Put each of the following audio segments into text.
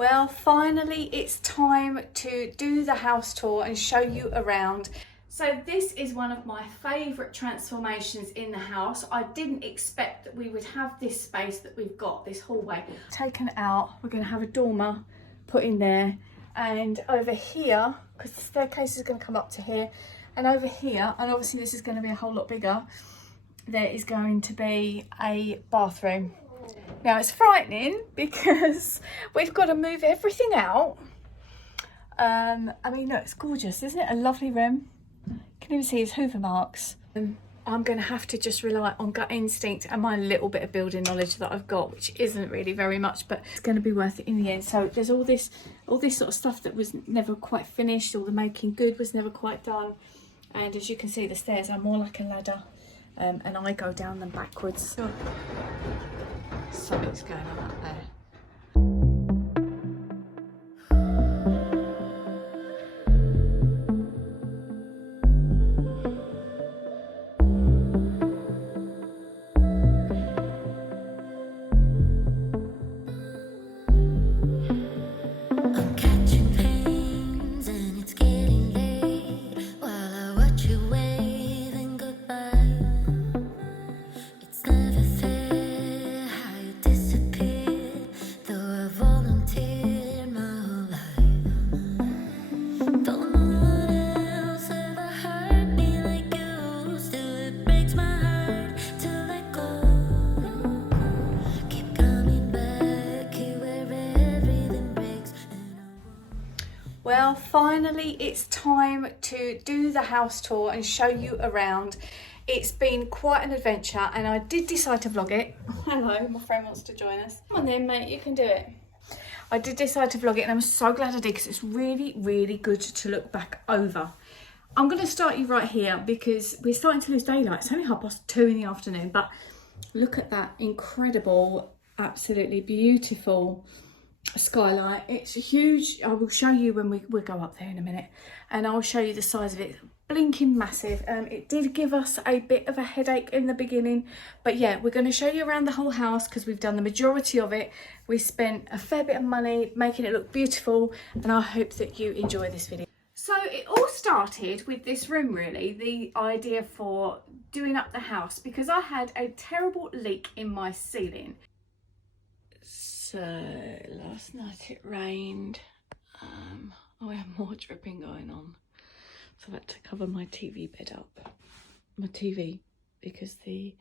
Well, finally it's time to do the house tour and show you around. So this is one of my favourite transformations in the house. I didn't expect that we would have this space that we've got, this hallway. Taken out, we're going to have a dormer put in there, and over here, because the staircase is going to come up to here, and over here, and obviously this is going to be a whole lot bigger, there is going to be a bathroom. Now it's frightening because we've got to move everything out. I mean, look, it's gorgeous, isn't it? A lovely room. You can even see his hoover marks. I'm going to have to just rely on gut instinct and my little bit of building knowledge that I've got, which isn't really very much, but it's going to be worth it in the end. So there's all this sort of stuff that was never quite finished. All the making good was never quite done. And as you can see, the stairs are more like a ladder, and I go down them backwards. Something's going on up there. Well, finally it's time to do the house tour and show you around. It's been quite an adventure and I did decide to vlog it. Hello, my friend wants to join us. Come on then, mate, you can do it. I did decide to vlog it and I'm so glad I did because it's really, really good to look back over. I'm going to start you right here because we're starting to lose daylight. It's only 2:30 in the afternoon, but look at that incredible, absolutely beautiful skylight. It's huge. I will show you when we go up there in a minute, and I'll show you the size of it. Blinking massive. It did give us a bit of a headache in the beginning, but yeah, we're going to show you around the whole house because we've done the majority of it. We spent a fair bit of money making it look beautiful, and I hope that you enjoy this video. So it all started with this room, really, the idea for doing up the house, because I had a terrible leak in my ceiling. So last night it rained. We have more dripping going on, so I've had to cover my TV bed up, because the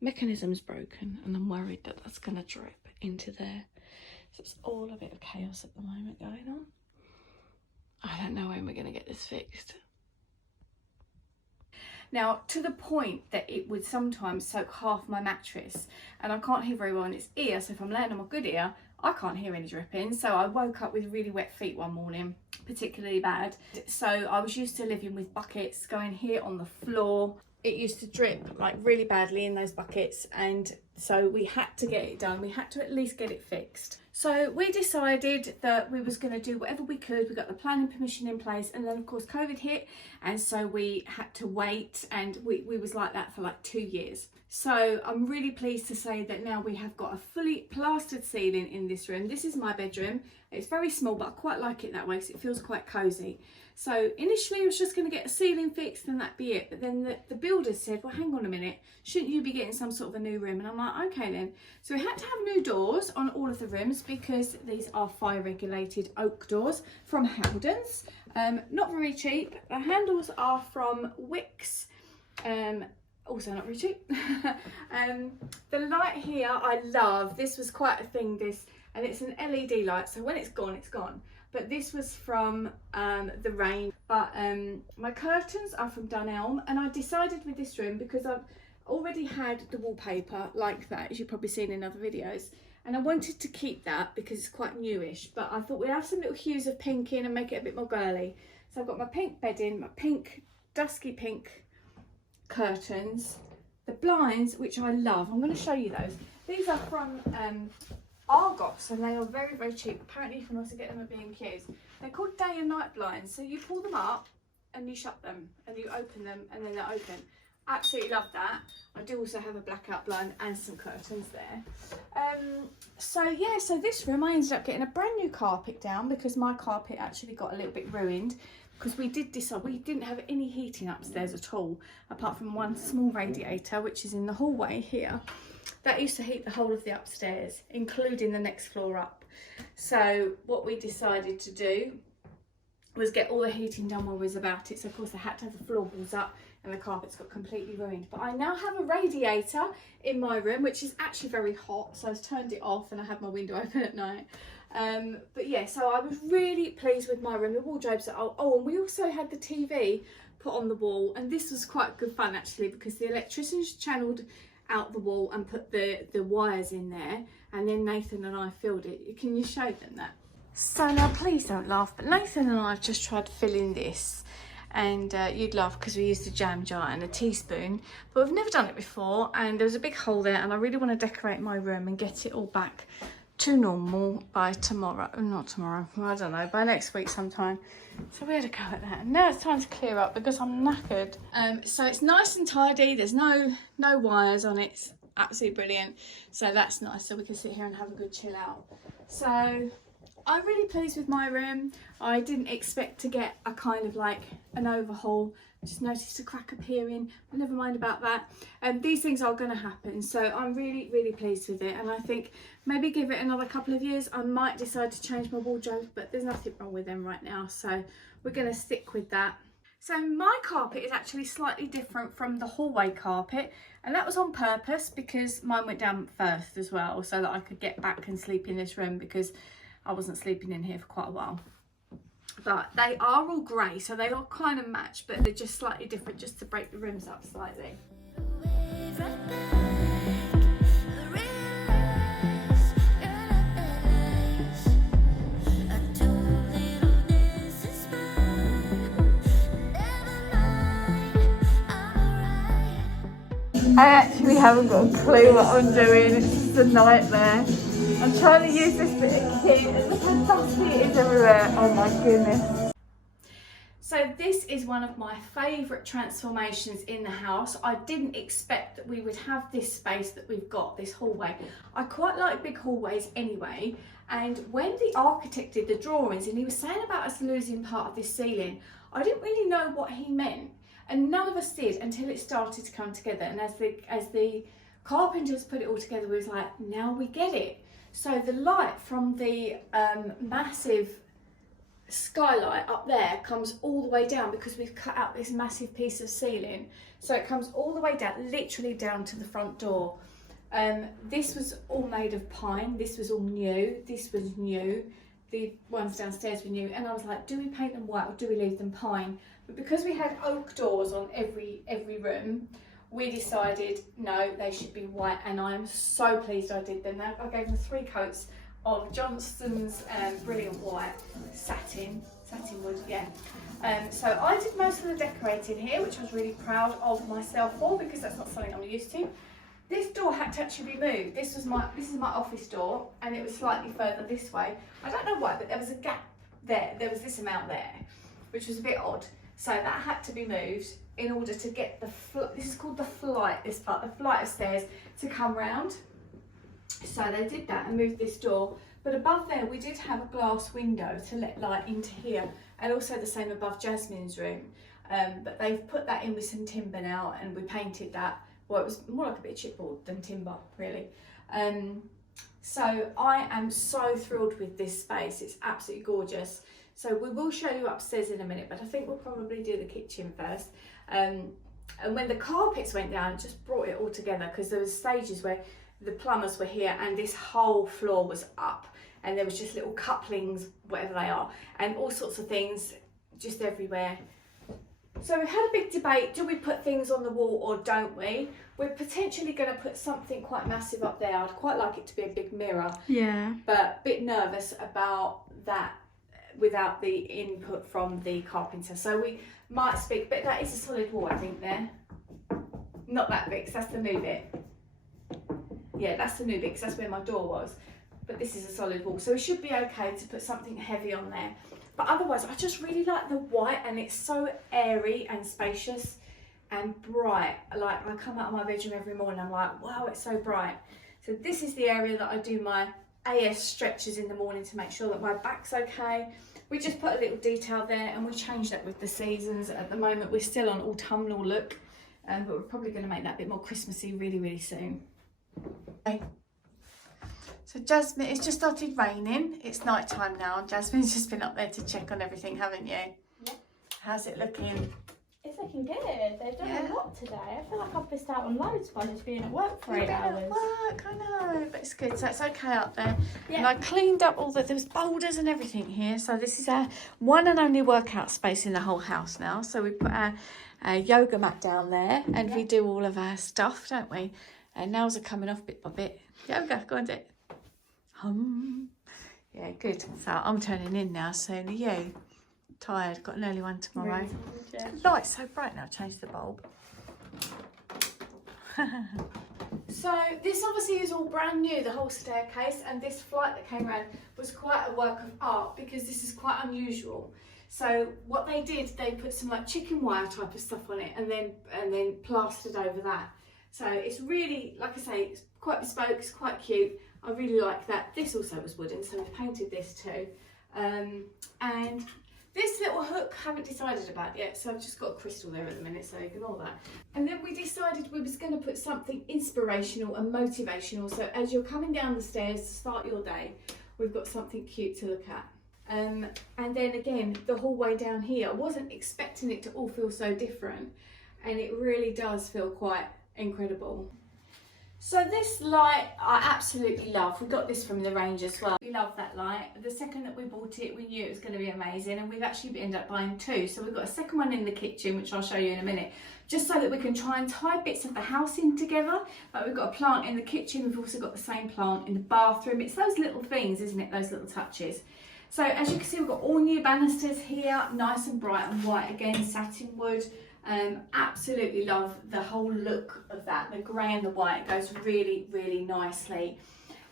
mechanism's broken and I'm worried that that's going to drip into there. So it's all a bit of chaos at the moment going on. I don't know when we're going to get this fixed. Now, to the point that it would sometimes soak half my mattress, and I can't hear very well in its ear, so if I'm laying on my good ear, I can't hear any dripping. So I woke up with really wet feet one morning, particularly bad. So I was used to living with buckets going here on the floor. It used to drip like really badly in those buckets, and so we had to get it done. We had to at least get it fixed. So we decided that we was going to do whatever we could. We got the planning permission in place, and then of course COVID hit, and so we had to wait, and we was like that for like 2 years. So I'm really pleased to say that now we have got a fully plastered ceiling in this room. This is my bedroom. It's very small, but I quite like it that way because it feels quite cozy. So initially I was just going to get a ceiling fixed and that'd be it. But then the builder said, well, hang on a minute, shouldn't you be getting some sort of a new room? And I'm like, okay then. So we had to have new doors on all of the rooms because these are fire regulated oak doors from Howdens. Not very cheap. The handles are from Wicks. Also not very cheap. The light here I love. This was quite a thing, and it's an LED light, so when it's gone, it's gone. But this was from the rain. But my curtains are from Dunelm, and I decided with this room, because I've already had the wallpaper like that, as you've probably seen in other videos, and I wanted to keep that because it's quite newish, but I thought we'd have some little hues of pink in and make it a bit more girly. So I've got my pink bedding, my pink, dusky pink curtains, the blinds, which I love. I'm going to show you those. These are from Argos, and they are very, very cheap. Apparently you can also get them at B&Q's. They're called day and night blinds, so you pull them up and you shut them and you open them and then they're open. Absolutely love that. I do also have a blackout blind and some curtains there. So yeah, so this room I ended up getting a brand new carpet down because my carpet actually got a little bit ruined, because we did decide we didn't have any heating upstairs at all, apart from one small radiator which is in the hallway here. That used to heat the whole of the upstairs, including the next floor up. So what we decided to do was get all the heating done while we was about it. So of course I had to have the floorboards up and the carpets got completely ruined. But I now have a radiator in my room, which is actually very hot. So I've turned it off and I have my window open at night. But yeah, so I was really pleased with my room. The wardrobes are, oh, and we also had the TV put on the wall. And this was quite good fun actually, because the electricians channeled out the wall and put the wires in there. And then Nathan and I filled it. Can you show them that? So now please don't laugh, but Nathan and I have just tried filling this, and you'd laugh because we used a jam jar and a teaspoon, but we've never done it before, and there's a big hole there, and I really want to decorate my room and get it all back to normal by tomorrow. Not tomorrow, I don't know, by next week sometime. So we had a go at that, and now it's time to clear up because I'm knackered. So it's nice and tidy, there's no wires on it. It's absolutely brilliant, so that's nice, so we can sit here and have a good chill out. So I'm really pleased with my room. I didn't expect to get a kind of like an overhaul. I just noticed a crack appearing, but never mind about that. These things are going to happen, so I'm really pleased with it. And I think maybe give it another couple of years, I might decide to change my wardrobe, but there's nothing wrong with them right now, so we're going to stick with that. So my carpet is actually slightly different from the hallway carpet, and that was on purpose because mine went down first as well, so that I could get back and sleep in this room, because I wasn't sleeping in here for quite a while. But they are all grey, so they all kind of match, but they're just slightly different, just to break the rooms up slightly. I actually haven't got a clue what I'm doing. It's just a nightmare. I'm trying to use this bit of kit and look how dusty it is everywhere. Oh my goodness. So this is one of my favourite transformations in the house. I didn't expect that we would have this space that we've got, this hallway. I quite like big hallways anyway. And when the architect did the drawings and he was saying about us losing part of this ceiling, I didn't really know what he meant. And none of us did until it started to come together. And as the carpenters put it all together, we was like, now we get it. So the light from the massive skylight up there comes all the way down, because we've cut out this massive piece of ceiling. So it comes all the way down, literally down to the front door. This was all made of pine. This was all new. This was new. The ones downstairs were new. And I was like, do we paint them white or do we leave them pine? But because we had oak doors on every room, we decided no, they should be white, and I am so pleased I did them. I gave them 3 coats of Johnston's brilliant white satin wood, yeah. So I did most of the decorating here, which I was really proud of myself for, because that's not something I'm used to. This door had to actually be moved. This is my office door, and it was slightly further this way. I don't know why, but there was a gap there. There was this amount there, which was a bit odd. So that had to be moved in order to get this is called the flight, this part, the flight of stairs to come round. So they did that and moved this door. But above there, we did have a glass window to let light into here, and also the same above Jasmine's room. But they've put that in with some timber now, and we painted that. Well, it was more like a bit of chipboard than timber, really. So I am so thrilled with this space. It's absolutely gorgeous. So we will show you upstairs in a minute, but I think we'll probably do the kitchen first. And when the carpets went down, it just brought it all together, because there was stages where the plumbers were here and this whole floor was up, and there was just little couplings, whatever they are, and all sorts of things just everywhere. So we've had a big debate, do we put things on the wall or don't we? We're potentially going to put something quite massive up there. I'd quite like it to be a big mirror. Yeah. But a bit nervous about that without the input from the carpenter. So we might speak, but that is a solid wall, I think, there. Not that big, because that's the new bit. Yeah, that's the new bit, because that's where my door was. But this is a solid wall, so it should be okay to put something heavy on there. But otherwise, I just really like the white, and it's so airy and spacious. and bright. Like, I come out of my bedroom every morning, I'm like, wow, it's so bright. So this is the area that I do my AS stretches in the morning to make sure that my back's okay. We just put a little detail there, and we change that with the seasons. At the moment, we're still on autumnal look, but we're probably going to make that a bit more Christmassy really, really soon. Okay. So Jasmine, it's just started raining. It's night time now, and Jasmine's just been up there to check on everything, haven't you? Yeah. How's it looking? It's looking good. They've done a lot today. I feel like I've missed out on loads by just being at work for 8 hours. Work, I know, but it's good. So it's okay up there. Yeah. And I cleaned up all the, there was boulders and everything here. So this is our one and only workout space in the whole house now. So we put our yoga mat down there, and we do all of our stuff, don't we? And nails are coming off bit by bit. Yoga, go on, do it. Yeah, good. So I'm turning in now soon. Are you? Tired, got an early one tomorrow. Yeah. The light's so bright now, change the bulb. So this obviously is all brand new, the whole staircase, and this flight that came around was quite a work of art because this is quite unusual. So what they did, they put some like chicken wire type of stuff on it and then plastered over that. So it's really, like I say, it's quite bespoke, it's quite cute. I really like that. This also was wooden, so we've painted this too. And this little hook, haven't decided about yet, so I've just got a crystal there at the minute, so ignore that. And then we decided we was going to put something inspirational and motivational, so as you're coming down the stairs to start your day, we've got something cute to look at. And then again, the hallway down here, I wasn't expecting it to all feel so different, and it really does feel quite incredible. So this light I absolutely love. We got this from the range as well. We love that light. The second that we bought it, we knew it was going to be amazing, and we've actually ended up buying two. So we've got a second one in the kitchen, which I'll show you in a minute, just so that we can try and tie bits of the house in together. Like, we've got a plant in the kitchen, we've also got the same plant in the bathroom. It's those little things, isn't it? Those little touches. So as you can see, we've got all new banisters here, nice and bright and white again, satin wood. Absolutely love the whole look of that, the grey and the white. It goes really, really nicely.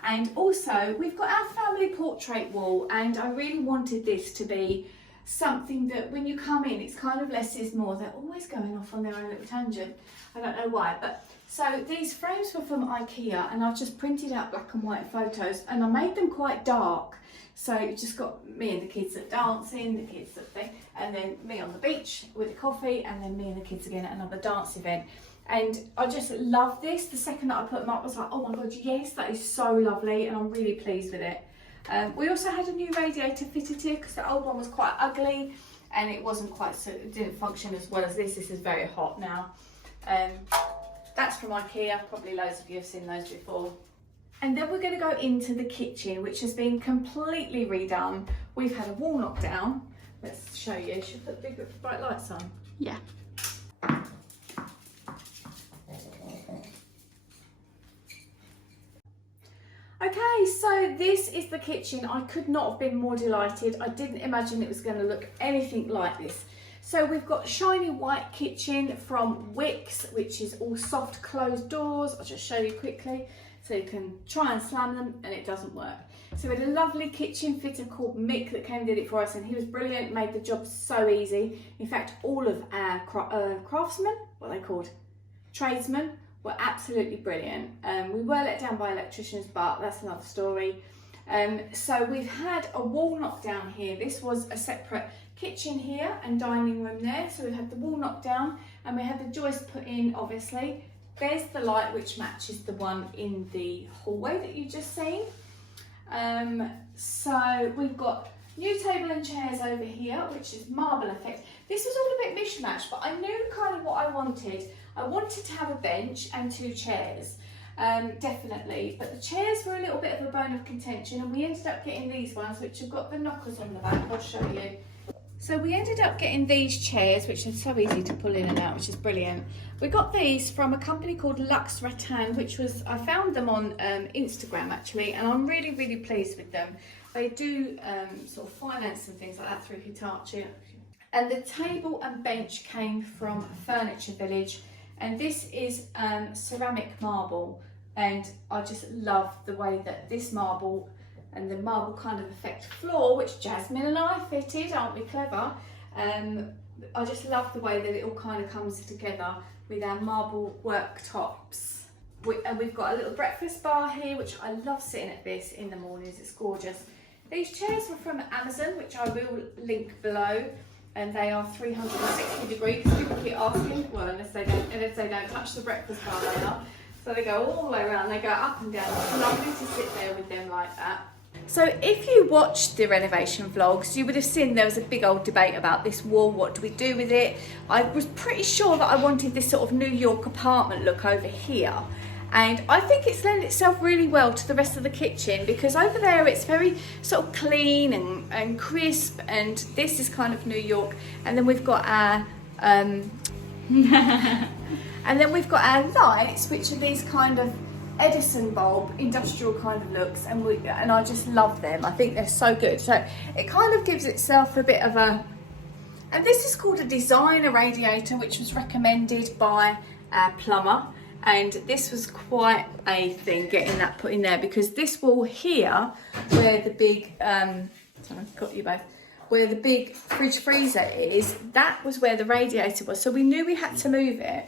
And also we've got our family portrait wall, and I really wanted this to be something that when you come in, it's kind of less is more. They're always going off on their own little tangent. I don't know why, but so these frames were from IKEA, and I've just printed out black and white photos, and I made them quite dark. So you just got me and the kids at dancing, the kids at thing, and then me on the beach with a coffee, and then me and the kids again at another dance event. And I just love this. The second that I put them up, I was like, oh my God, yes, that is so lovely, and I'm really pleased with it. We also had a new radiator fitted here because the old one was quite ugly, and it wasn't quite, so it didn't function as well as this. This is very hot now. That's from IKEA. Probably loads of you have seen those before. And then we're going to go into the kitchen, which has been completely redone. We've had a wall knocked down. Let's show you. Should I put the big bright lights on? Yeah. Okay, so this is the kitchen. I could not have been more delighted. I didn't imagine it was going to look anything like this. So we've got shiny white kitchen from Wix, which is all soft closed doors. I'll just show you quickly. So you can try and slam them and it doesn't work. So we had a lovely kitchen fitter called Mick that came and did it for us, and he was brilliant, made the job so easy. In fact, all of our craftsmen, what are they called? Tradesmen, were absolutely brilliant. We were let down by electricians, but that's another story. So we've had a wall knocked down here. This was a separate kitchen here and dining room there. So we've had the wall knocked down, and we had the joist put in, obviously. There's the light, which matches the one in the hallway that you just seen. So we've got new table and chairs over here, which is marble effect. This was all a bit mishmash, but I knew kind of what I wanted. I wanted to have a bench and two chairs, definitely. But the chairs were a little bit of a bone of contention, and we ended up getting these ones, which have got the knockers on the back. I'll show you. So we ended up getting these chairs, which are so easy to pull in and out, which is brilliant. We got these from a company called Luxe Rattan, which was, I found them on Instagram actually, and I'm really, really pleased with them. They do sort of finance and things like that through Hitachi. And the table and bench came from Furniture Village, and this is ceramic marble, and I just love the way that this marble and the marble kind of effect floor, which Jasmine and I fitted, aren't we clever, I just love the way that it all kind of comes together with our marble worktops. And we've got a little breakfast bar here, which I love sitting at this in the mornings. It's gorgeous. These chairs were from Amazon, which I will link below, and they are 360 degrees. People keep asking, well, unless they don't touch the breakfast bar, they are. So they go all the way around. They go up and down. It's lovely to sit there with them like that. So if you watched the renovation vlogs, you would have seen there was a big old debate about this wall. What do we do with it? I was pretty sure that I wanted this sort of New York apartment look over here. And I think it's lent itself really well to the rest of the kitchen, because over there it's very sort of clean and crisp, and this is kind of New York. And then we've got our lights, which are these kind of Edison bulb industrial kind of looks, and I just love them. I think they're so good. So it kind of gives itself a bit of a, and this is called a designer radiator, which was recommended by our plumber. And this was quite a thing getting that put in there, because this wall here, where the big where the big fridge freezer is, that was where the radiator was. So we knew we had to move it.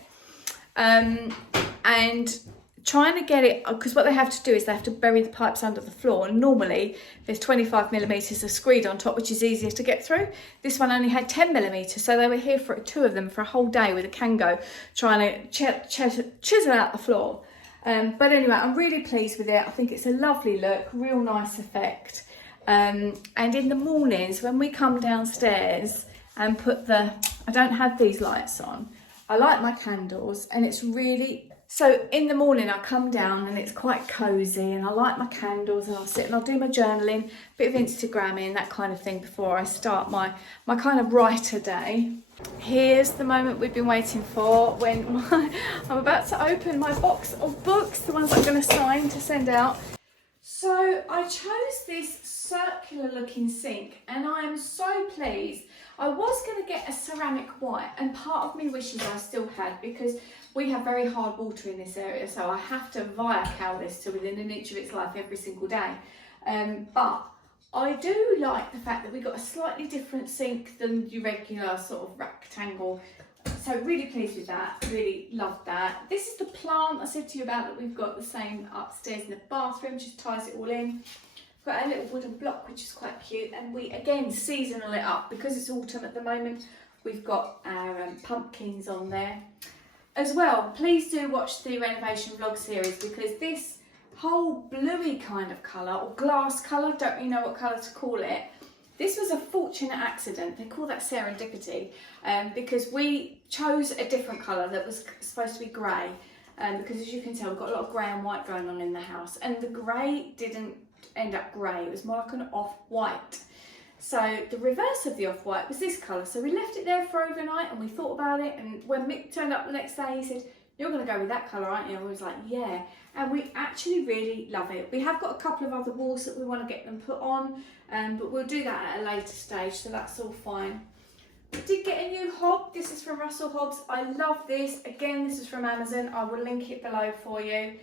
And trying to get it, because what they have to do is they have to bury the pipes under the floor, and normally there's 25mm of screed on top, which is easier to get through. This one only had 10mm, so they were here for two of them for a whole day with a Kango trying to chisel out the floor. But anyway, I'm really pleased with it. I think it's a lovely look, real nice effect. And in the mornings when we come downstairs and put I don't have these lights on, I like my candles, and it's really, so in the morning I come down and it's quite cosy, and I light my candles and I'll sit and I'll do my journaling, bit of Instagramming, that kind of thing before I start my kind of writer day. Here's the moment we've been waiting for, when I'm about to open my box of books, the ones I'm going to sign to send out. So I chose this circular looking sink, and I am so pleased. I was going to get a ceramic white, and part of me wishes I still had, because we have very hard water in this area, so I have to via cow this to within an inch of its life every single day. But I do like the fact that we got a slightly different sink than your regular sort of rectangle. So really pleased with that, really loved that. This is the plant I said to you about that we've got the same upstairs in the bathroom, just ties it all in. We've got a little wooden block, which is quite cute, and we again seasonal it up because it's autumn at the moment. We've got our pumpkins on there. As well, please do watch the renovation vlog series, because this whole bluey kind of colour, or glass colour, don't really know what colour to call it. This was a fortunate accident. They call that serendipity, because we chose a different colour that was supposed to be grey, because as you can tell, we've got a lot of grey and white going on in the house, and the grey didn't end up grey. It was more like an off-white. So the reverse of the off-white was this colour. So we left it there for overnight, and we thought about it, and when Mick turned up the next day, he said, "You're going to go with that colour, aren't you?" And we was like, yeah. And we actually really love it. We have got a couple of other walls that we want to get them put on, but we'll do that at a later stage, so that's all fine. We did get a new hob. This is from Russell Hobbs. I love this. Again, this is from Amazon. I will link it below for you.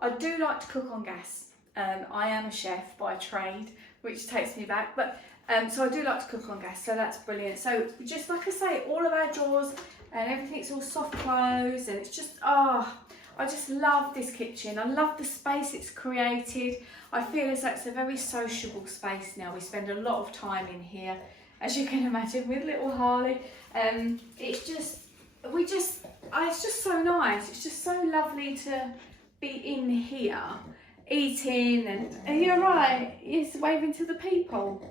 I do like to cook on gas. I am a chef by trade, which takes me back, but so I do like to cook on gas, so that's brilliant. So just like I say, all of our drawers and everything's all soft close, and it's just, I just love this kitchen. I love the space it's created. I feel as though it's a very sociable space now. We spend a lot of time in here, as you can imagine, with little Harley. It's just so nice. It's just so lovely to be in here, eating, and you're right, it's waving to the people.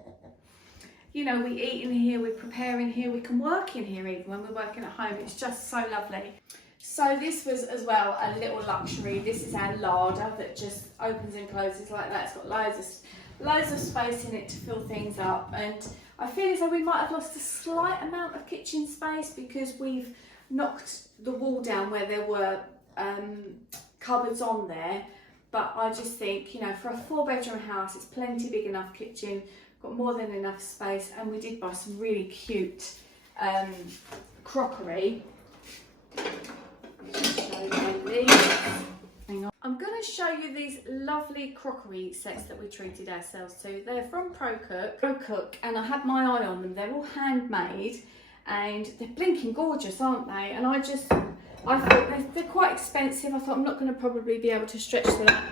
You know, we eat in here, we prepare in here, we can work in here even when we're working at home. It's just so lovely. So this was as well a little luxury. This is our larder that just opens and closes like that. It's got loads of space in it to fill things up. And I feel as though we might have lost a slight amount of kitchen space because we've knocked the wall down where there were cupboards on there. But I just think, you know, for a 4-bedroom house, it's plenty big enough kitchen, got more than enough space, and we did buy some really cute crockery. Hang on. I'm going to show you these lovely crockery sets that we treated ourselves to. They're from ProCook, and I had my eye on them. They're all handmade, and they're blinking gorgeous, aren't they? And I thought they're quite expensive. I thought I'm not going to probably be able to stretch them up,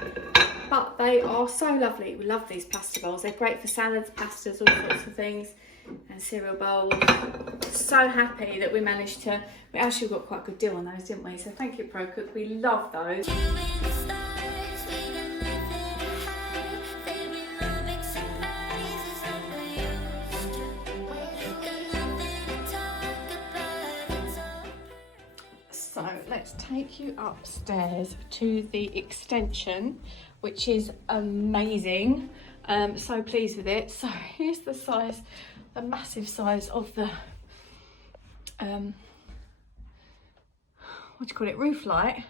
but they are so lovely. We love these pasta bowls. They're great for salads, pastas, all sorts of things, and cereal bowls. So happy that we managed to, we actually got quite a good deal on those, didn't we? So thank you, Pro Cook. We love those. So let's take you upstairs to the extension, which is amazing. So pleased with it. So here's the size, the massive size of the what do you call it, roof light.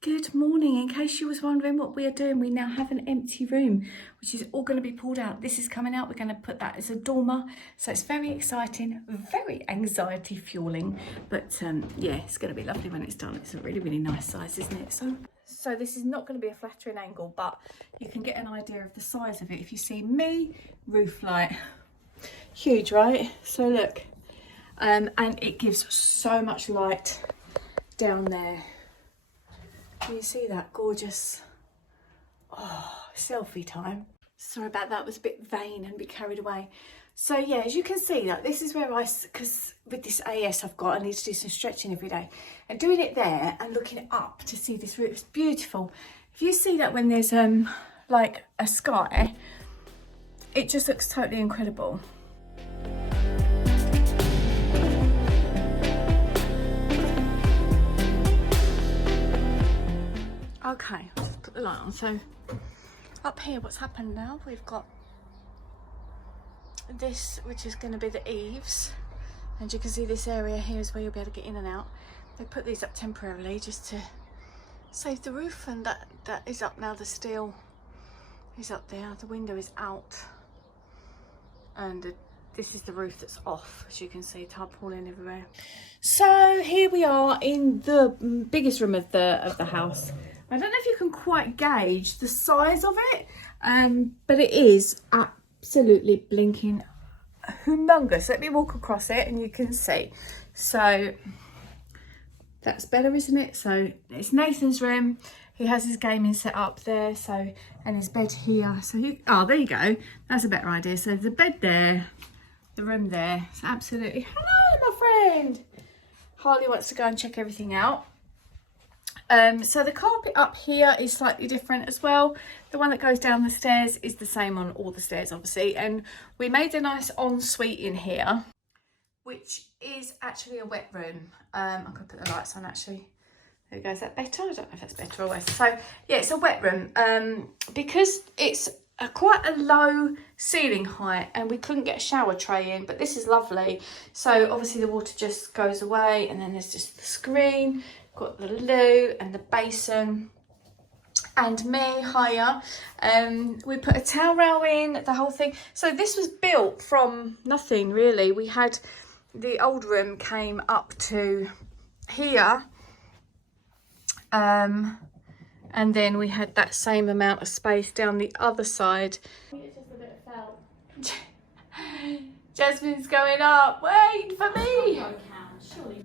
Good morning. In case you was wondering what we are doing, we now have an empty room, which is all going to be pulled out. This is coming out. We're going to put that as a dormer. So it's very exciting, very anxiety fueling. But yeah, it's going to be lovely when it's done. It's a really, really nice size, isn't it? So this is not going to be a flattering angle, but you can get an idea of the size of it. If you see me, roof light, huge, right? So look, and it gives so much light down there. Can you see that? Gorgeous. Oh, selfie time. Sorry about that, it was a bit vain and a bit carried away. So yeah, as you can see, that this is where because with this AS I've got, I need to do some stretching every day. And doing it there and looking up to see this roof, it's beautiful. If you see that when there's like a sky, it just looks totally incredible. Okay, I'll just put the light on. So up here, what's happened now, we've got this, which is going to be the eaves, and you can see this area here is where you'll be able to get in and out. They put these up temporarily just to save the roof, and that is up now. The steel is up there, the window is out, and this is the roof that's off, as you can see, tarpaulin everywhere. So here we are in the biggest room of the house. I don't know if you can quite gauge the size of it, but it is absolutely blinking humongous. Let me walk across it and you can see. So that's better, isn't it? So it's Nathan's room. He has his gaming set up there, so, and his bed here. So oh, there you go. That's a better idea. So the bed there, the room there. It's absolutely, hello, my friend. Harley wants to go and check everything out. So the carpet up here is slightly different as well. The one that goes down the stairs is the same on all the stairs, obviously. And we made a nice ensuite in here, which is actually a wet room. I'm going to put the lights on actually. There we go. Is that better? I don't know if that's better or worse. So yeah, it's a wet room because it's quite a low ceiling height, and we couldn't get a shower tray in, but this is lovely. So obviously the water just goes away, and then there's just the screen. Got the loo and the basin, and me higher. We put a towel rail in, the whole thing. So this was built from nothing really. We had the old room came up to here, and then we had that same amount of space down the other side. I think it's just a bit of felt. Jasmine's going up. Wait for me. I can, surely.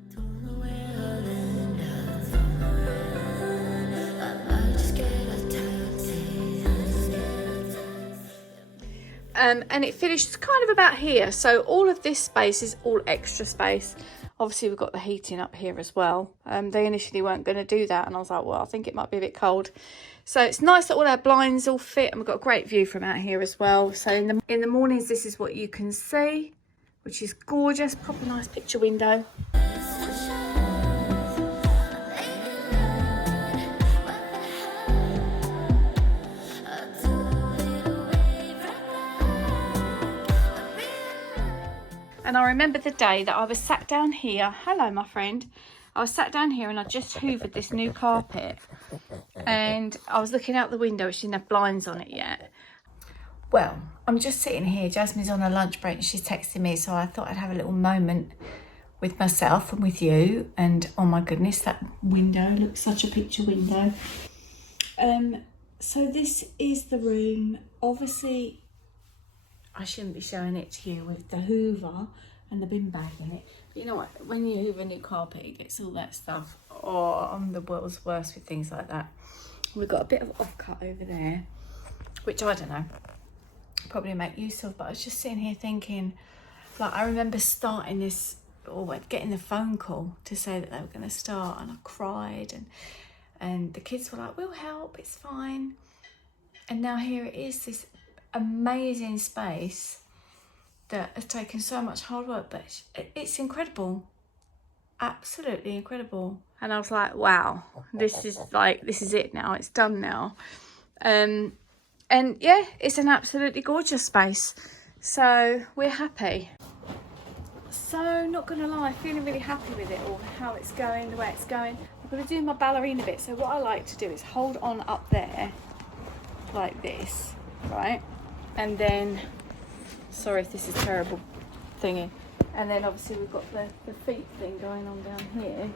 And it finished kind of about here. So all of this space is all extra space. Obviously we've got the heating up here as well. They initially weren't going to do that, and I was like, well, I think it might be a bit cold. So it's nice that all our blinds all fit, and we've got a great view from out here as well. So in the mornings, this is what you can see, which is gorgeous. Proper nice picture window. And I remember the day that I was sat down here. Hello, my friend. I was sat down here and I just hoovered this new carpet. And I was looking out the window, which didn't have blinds on it yet. Well, I'm just sitting here. Jasmine's on a lunch break and she's texting me. So I thought I'd have a little moment with myself and with you. And oh my goodness, that window looks such a picture window. So this is the room. Obviously, I shouldn't be showing it to you with the hoover, and the bin bag in it. But you know what, when you hoover a new carpet, it gets all that stuff. Oh, I'm the world's worst with things like that. We've got a bit of offcut over there, which I don't know, probably make use of, but I was just sitting here thinking, like, I remember starting this, or getting the phone call to say that they were going to start, and I cried, and the kids were like, we'll help, it's fine. And now here it is, this amazing space that has taken so much hard work, but it's incredible, absolutely incredible. And I was like, wow, this is it now, it's done now. And yeah, it's an absolutely gorgeous space, so we're happy. So not gonna lie, feeling really happy with it all, how it's going, the way it's going. I'm gonna do my ballerina bit. So what I like to do is hold on up there like this, right? And then, sorry if this is terrible thingy. And then obviously we've got the feet thing going on down here.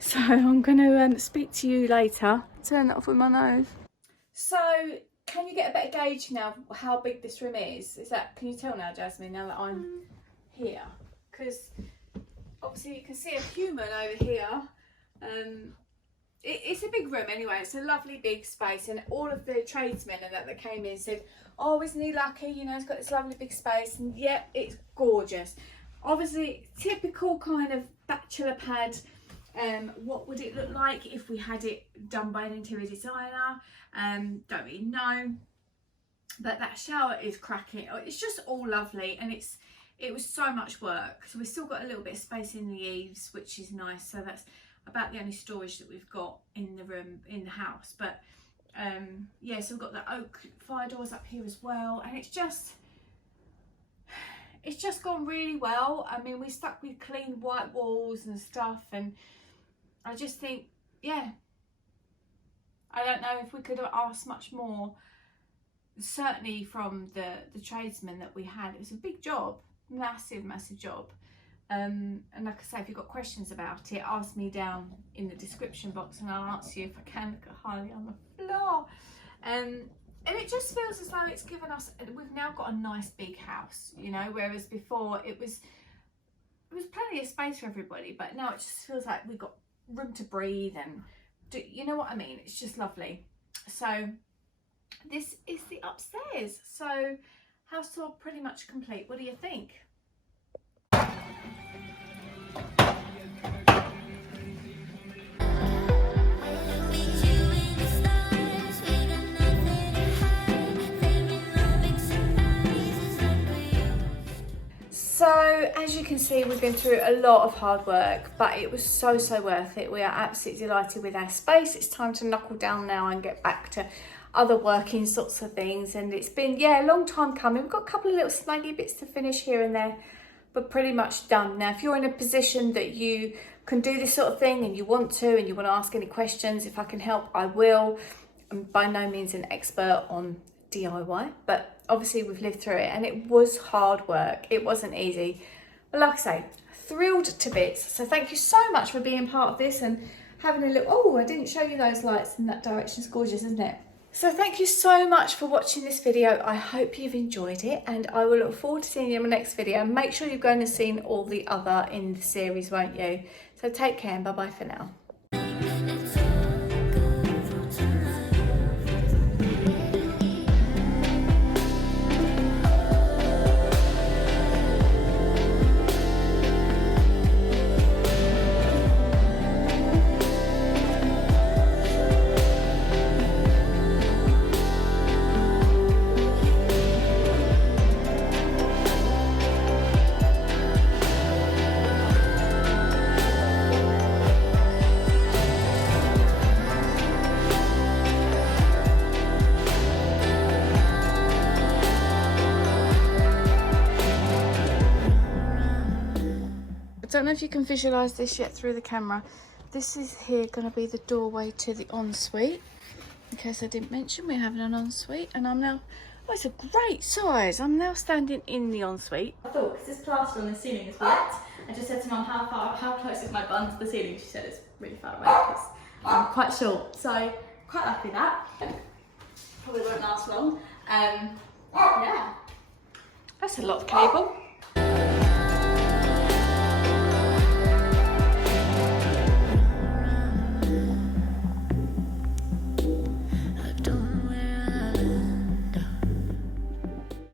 So I'm gonna speak to you later. Turn that off with my nose. So can you get a better gauge now of how big this room is? Can you tell now, Jasmine, now that I'm here? Because obviously you can see a human over here. It's a big room anyway. It's a lovely big space, and all of the tradesmen and that came in said, oh, isn't he lucky, you know, it's got this lovely big space. And yeah, it's gorgeous. Obviously typical kind of bachelor pad. What would it look like if we had it done by an interior designer? Don't really know, but that shower is cracking. It's just all lovely, and it was so much work. So we've still got a little bit of space in the eaves, which is nice. So that's about the only storage that we've got in the room, in the house. But yeah, so we've got the oak fire doors up here as well, and it's just gone really well. I mean, we stuck with clean white walls and stuff, and I just think, yeah, I don't know if we could have asked much more, certainly from the tradesmen that we had. It was a big job, massive job. And like I say, if you've got questions about it, ask me down in the description box and I'll answer you if I can. Look at Harley on the floor. And it just feels as though it's given us, we've now got a nice big house, you know, whereas before it was plenty of space for everybody, but now it just feels like we've got room to breathe, and you know what I mean? It's just lovely. So this is the upstairs. So house tour pretty much complete. What do you think? So as you can see, we've been through a lot of hard work, but it was so worth it. We are absolutely delighted with our space. It's time to knuckle down now and get back to other working sorts of things. And it's been, yeah, a long time coming. We've got a couple of little snaggy bits to finish here and there, but pretty much done. Now, if you're in a position that you can do this sort of thing and you want to ask any questions, if I can help, I will. I'm by no means an expert on DIY, but obviously we've lived through it, and it was hard work. It wasn't easy, but like I say, thrilled to bits. So thank you so much for being part of this and having a look. Oh, I didn't show you those lights in that direction. It's gorgeous, isn't it? So thank you so much for watching this video. I hope you've enjoyed it, and I will look forward to seeing you in my next video. Make sure you're going to see all the other in the series, won't you? So take care and bye bye for now. I don't know if you can visualise this yet through the camera. This is here going to be the doorway to the ensuite. In case I didn't mention, we're having an ensuite, and I'm now, oh, it's a great size. I'm now standing in the ensuite. I thought, because this plaster on the ceiling is wet, I just said to Mum, how close is my bun to the ceiling? She said it's really far away because I'm quite short. So quite happy with that. Probably won't last long. Yeah. That's That's a lot of cable.